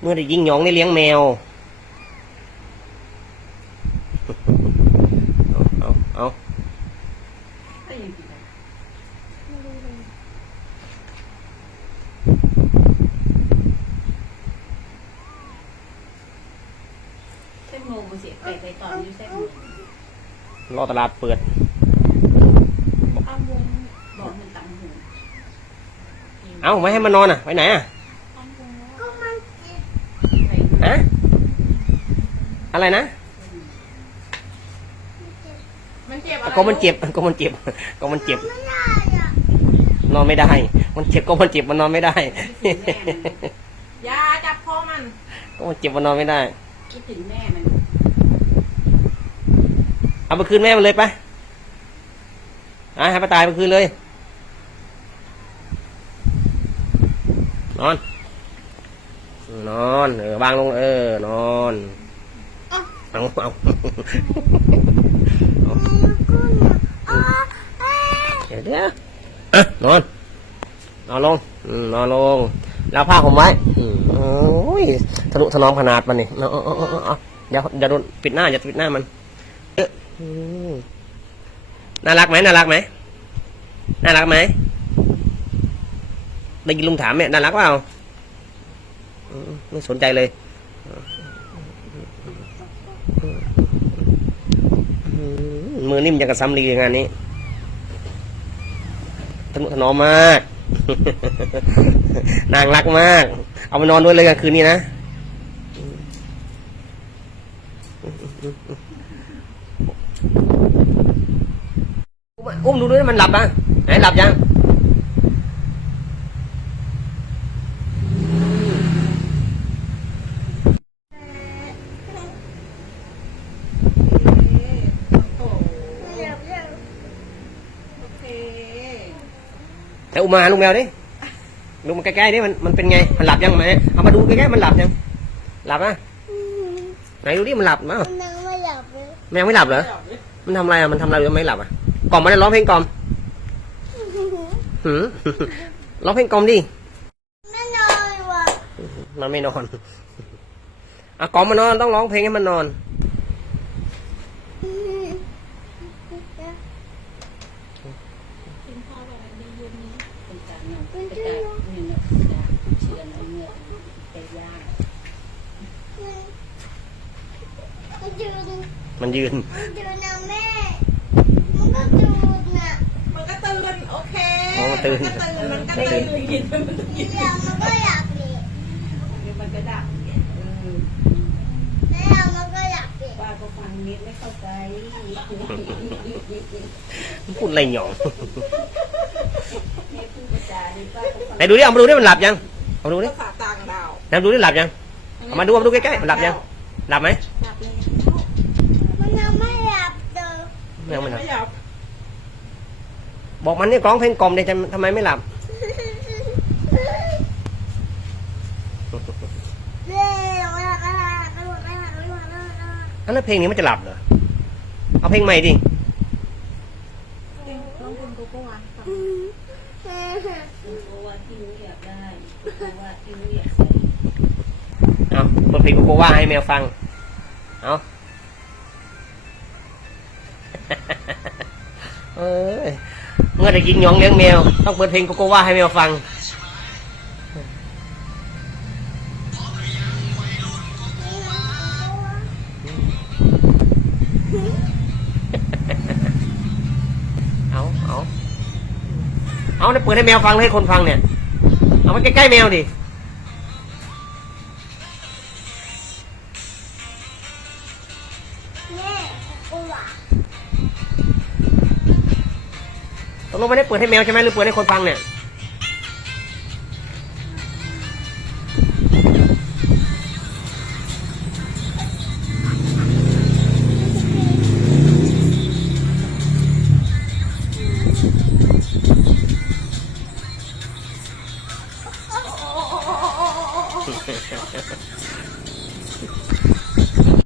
เมื่อเด็กยิงหยองได้เลี้ยงแมว เอาเอาเอาก็ยังกินได้เส้นโมบุเสียไปไปตอนอยู่เส้นโมรอตลาดเปิดข้าววงบอกมันตังหู เอาไม่ให้มันนอนอะ ไปไหนอะ ก็มันเจ็บ ไป ฮะ อะไรนะมันเจ็บอะไรก็มันเจ็บก็มันเจ็บก็มันเจ็บไม่ได้อะนอนไม่ได้ มันเจ็บก็มันเจ็บมันนอนไม่ได้ยาจับคอมันก็มันเจ็บมันนอนไม่ได้คิดถึงแม่มันเอาไปคืนแม่มันเลยไปอะให้ป้าตายไปคืนเลย นอน นอน เออวางลง เออ นอน เอาเอามันก็เนี่ยอ๋อเอ้ยเดี๋ยวเดี๋ยวเอ้ยนอน นอนลงอืมนอนลงแล้วผ้าผมไว้อืมโอ้ยทะนุถนอมขนาดมันนี่เอาเอาเอาเอาเอาอย่าอย่าโดนปิดหน้าอย่าปิดหน้ามันเอ๊ะอืมน่ารักไหมน่ารักไหมน่ารักไหมได้ยินลุงถามเนี่ยน่ารักเปล่าอืมไม่สนใจเลยอื มือนิ่มย่างกับซ้ำลีงานนี้ทนุถนอมมาก นางรักมาก เอาไปนอนด้วยเลยกลางคืนนี้นะอุ้มดูด้วยมันหลับอะไหนหลับยัง โอ้โห เจ็บเจ็บ โอเค แต่อุ้มมาหาลุงแมวดิดูมันใกล้ๆดิมันมันเป็นไง มันหลับยังไหมเอามาดูใกล้ๆมันหลับยัง หลับอะอืมไหนดูดิมันหลับมั้ยมันยังไม่หลับเลยแมวไม่หลับเหรอ มันทำอะไรอะ มันทำอะไรหรือไม่หลับอะ กล่อมมันได้ร้องเพลงกล่อมหืมร้องเพลงกล่อมดิไม่นอนว่ะมันไม่นอนอะกล่อมมันนอนต้องร้องเพลงให้มันนอน อืม เป็นการนอนเป็นการเนื้อยาเชื่อเนื้อเป็นยา มันยืน มันยืน มันยืนนะแม่ มันก็จูดน่ะมันก็ตื่นโอเคอ๋อมันตื่นมันก็ตื่นมันก็ตื่นมันกินมันก็กินเดี๋ยวมันก็หลับอีกเดี๋ยวมันก็ดับเออแล้วมันก็หลับอีกป้าก็ฟังนิดไม่เข้าใจพูดอะไรหยองแม่พูดภาษาดีป้าก็ฟังไหนดูดิเอามาดูดิมันหลับยังเอามาดูดิภาษาต่างดาว ไหนดูดิหลับยังเอามาดูเอามาดูใกล้ๆมันหลับยังหลับไหม หลับแล้ว มันยังไม่หลับเลย ไม่เอาไม่หลับไม่หลับบอกมันนี่ร้องเพลงกล่อมเนี่ยทำไมไม่หลับเย้ไม่หลับไม่หลับไม่หลับไม่หลับไม่หลับไม่หลับอันนั้นเพลงนี้มันจะหลับเหรอ เอาเพลงใหม่ดิร้องเพลงโกโก้วาฟังอืมโกโก้วาที่หนูอยากได้โกโก้วาที่หนูอยากใส่เอาเปิดเพลงโกโกว่าให้แมวฟัง เอา เอ้ยเมื่อได้กินหยองเลี้ยงแมว ต้องเปิดเพลงโกโกว่าให้แมวฟัง เอาเอาเอาเนี่ยเปิดให้แมวฟังให้คนฟังเนี่ย เอามาใกล้ๆแมวดิ ลงไม่ได้เปิดให้แมวใช่ไหมหรือเปิดให้คนฟังเนี่ย